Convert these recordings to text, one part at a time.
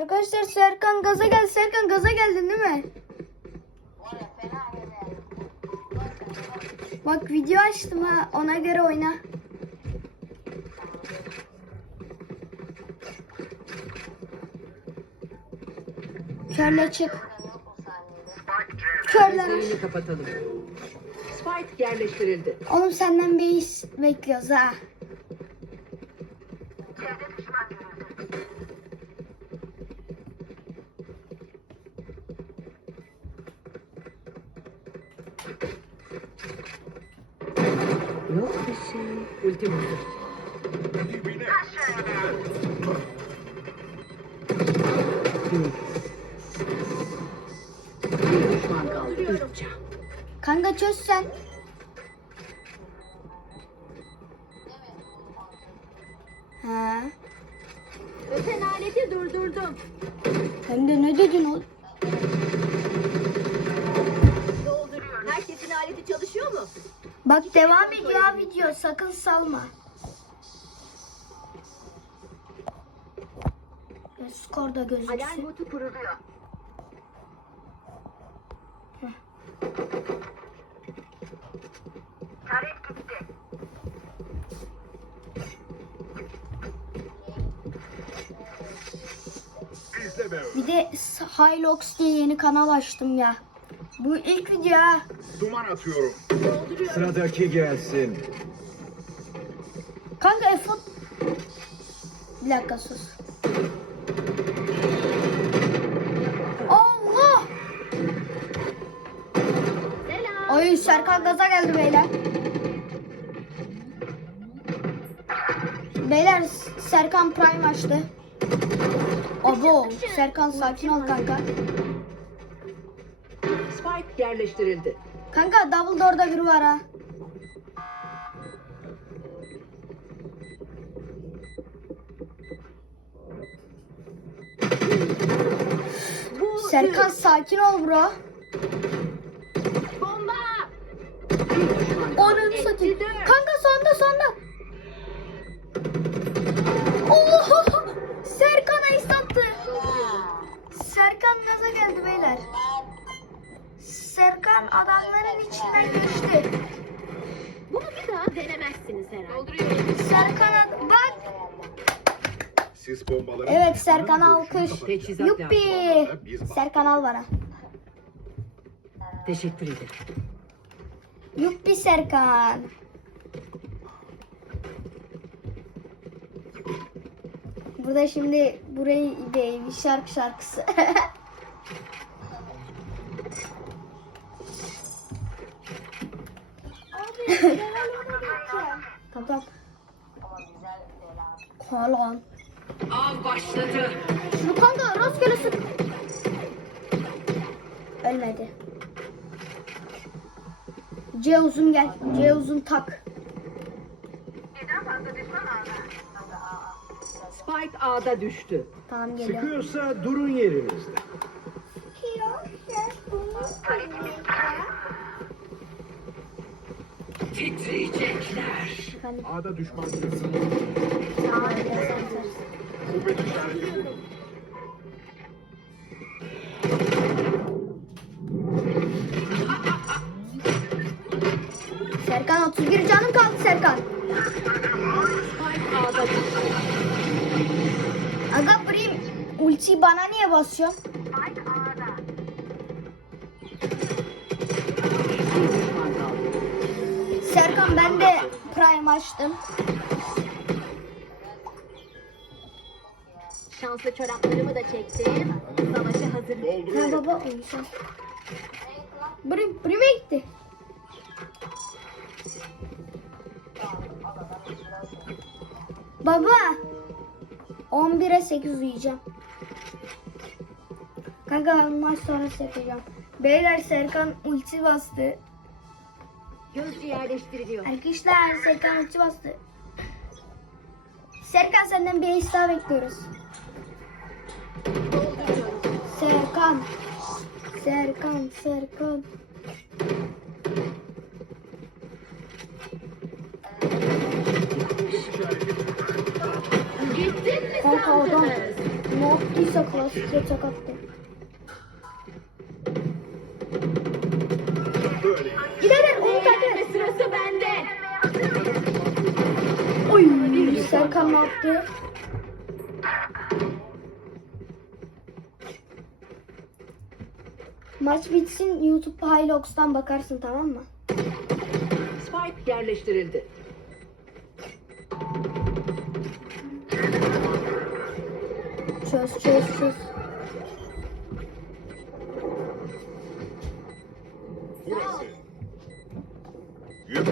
Arkadaşlar Serkan gaza gel. Serkan gaza geldin değil mi? Bak video açtım ha. Ona göre oyna. Körle çık. Gözlerini kapatalım. Spike yerleştirildi. Oğlum senden bir iş bekliyoruz ha. Bir düşman kaldı. Üç can. Kanka çöz sen. Ha. Öten aleti durdurdum. Hem de ne dedin oğlum? Dolduruyorum. Herkesin aleti çalışıyor mu? Bak devam ediyor video. Sakın salma. Skor da gözüksün. botu kuruluyor. Taret gitti. Bir de Hylox diye yeni kanal açtım ya. Bu ilk video duman atıyorum. Sıradaki gelsin. Kanka F Bir dakika sus. Allah! Selam. Oy Serkan gaza geldi beyler. Beyler Serkan Prime açtı. Abo Serkan sakin ol kanka. Spike yerleştirildi. Kanka Dumbledore'da biri var ha. Serkan sakin ol bro. bomba. Onun satayım. Kanka Sis bombaları. Evet Serkan alkış. Teçhizat Yuppi. Serkan al bana. Teşekkür ederim. Yuppi Serkan. Burada şimdi burayı bir bir şarkı şarkısı. tamam tamam. Kalan. Av başladı. Şunu kanka rastgele sık. Ölmedi. C uzun gel. C uzun tak. Spike A'da düştü. Tamam geliyor. Sıkıyorsa durun yerinizde. Titriyecekler. A'da düşman. İşareti. Serkan 31 canım kaldı Serkan. Aga Prim ultiyi bana niye basıyor? Serkan ben de Prime açtım. Şanslı çoraplarımı da çektim. Savaşa hazırım. Ha baba insan. Prim, Prim'e gitti. Baba 11'e 8 uyuyacağım. Kanka maç sonrası yapacağım. Beyler Serkan ulti bastı. Gözcü yerleştiriliyor. Arkadaşlar Serkan ulti bastı. Serkan senden bir ace daha bekliyoruz. Serkan. Serkan, Serkan. Kanka, sandınız? Ne yaptıysa klasik yatak attı. Böyle. Gidelim onu takip et. Sırası bende. Oy Serkan ne yaptı? Maç bitsin YouTube Highlogs'tan bakarsın tamam mı? Spike yerleştirildi. Çöz çöz çöz. Burası. Yük.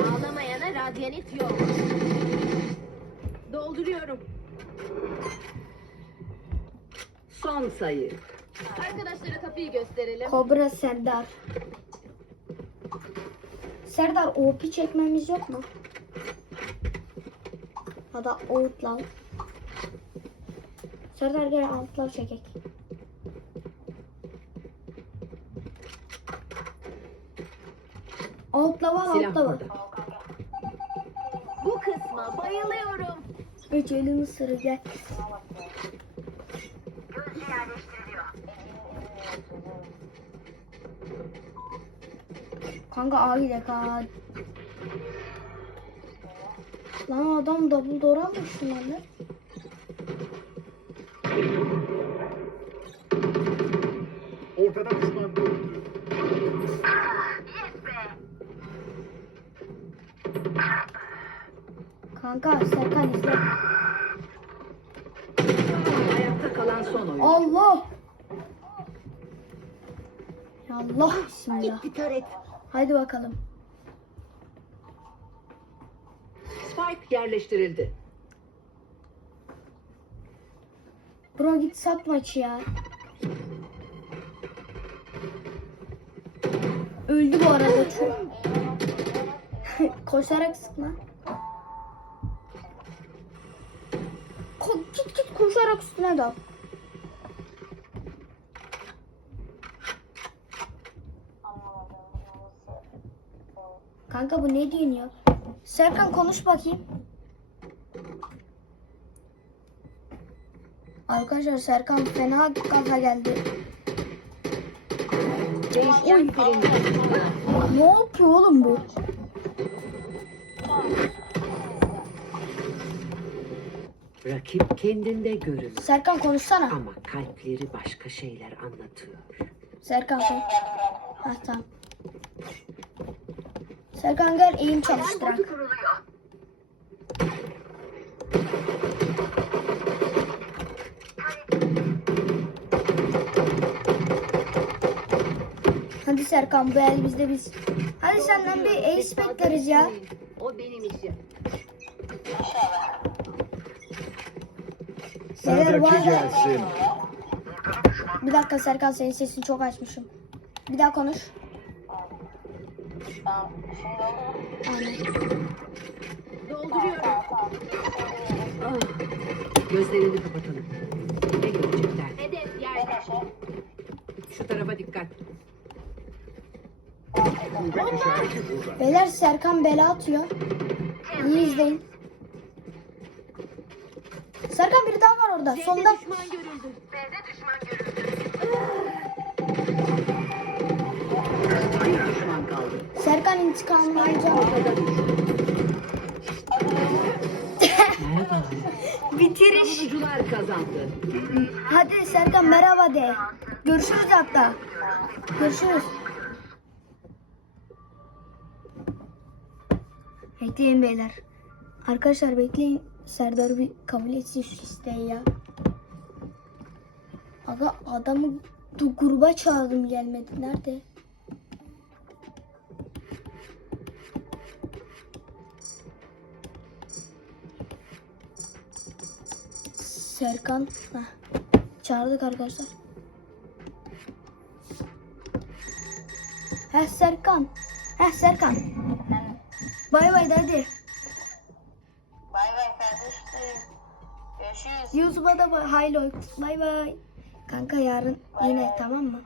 Ağlamayana radyanit yok. Dolduruyorum. Son sayı. Kapıyı gösterelim. Kobra Serdar. Serdar OP çekmemiz yok mu? Ya da Outlaw. Serdar gel Outlaw çekek. Outlaw al Silah Outlaw. burada. Bu kısma bayılıyorum. Eceli Mısır'ı gel. Kanka A gidek ha. Lan adam double door almış şunları. Ortada düşman görüldü. Kanka Serkan izle. Ayakta kalan son oyun. Allah. Ya Allah bismillah. Gitti taret. Haydi bakalım. Spike yerleştirildi. Bro git sat maçı ya. Öldü bu arada çok. Koşarak sıkma. Ko git git koşarak üstüne dal. Kanka bu ne diyorsun ya? Serkan konuş bakayım. Arkadaşlar Serkan fena gaza geldi. Filmde. Ne yapıyor oğlum bu? Rakip kendinde görünür. Serkan konuşsana. Ama kalpleri başka şeyler anlatıyor. Serkan konuş. Ha tamam. Serkan gel eğim çalıştırak. Hadi Serkan bu el bizde biz. Hadi senden bir ace bekleriz ya. O benim işim. Beyler, bu arada- gelsin. Bir dakika Serkan senin sesini çok açmışım. Bir daha konuş. Dolduruyorum. Ah, gözlerini kapatalım. Ne görecekler? Hedef yerde. Şu tarafa dikkat. Beyler Serkan bela atıyor. İyi izleyin. Serkan biri daha var orada. Solda. C'de düşman görüldü. Bir Serkan intikamını. Merhaba. Bitiriş. Kazandı. Hadi Serkan merhaba de. Görüşürüz hatta. Görüşürüz. Bekleyin beyler. Arkadaşlar bekleyin. Serdar bir kabul etsin şu listeyi ya. Aga adamı gruba çağırdım gelmedi. Nerede? Serkan. Heh. Çağırdık arkadaşlar. Heh Serkan. Heh Serkan. Bay bay hadi. Bay bay kardeşim. Görüşürüz. YouTube'a da bay- haylo. Bay bay. Kanka yarın yine tamam mı?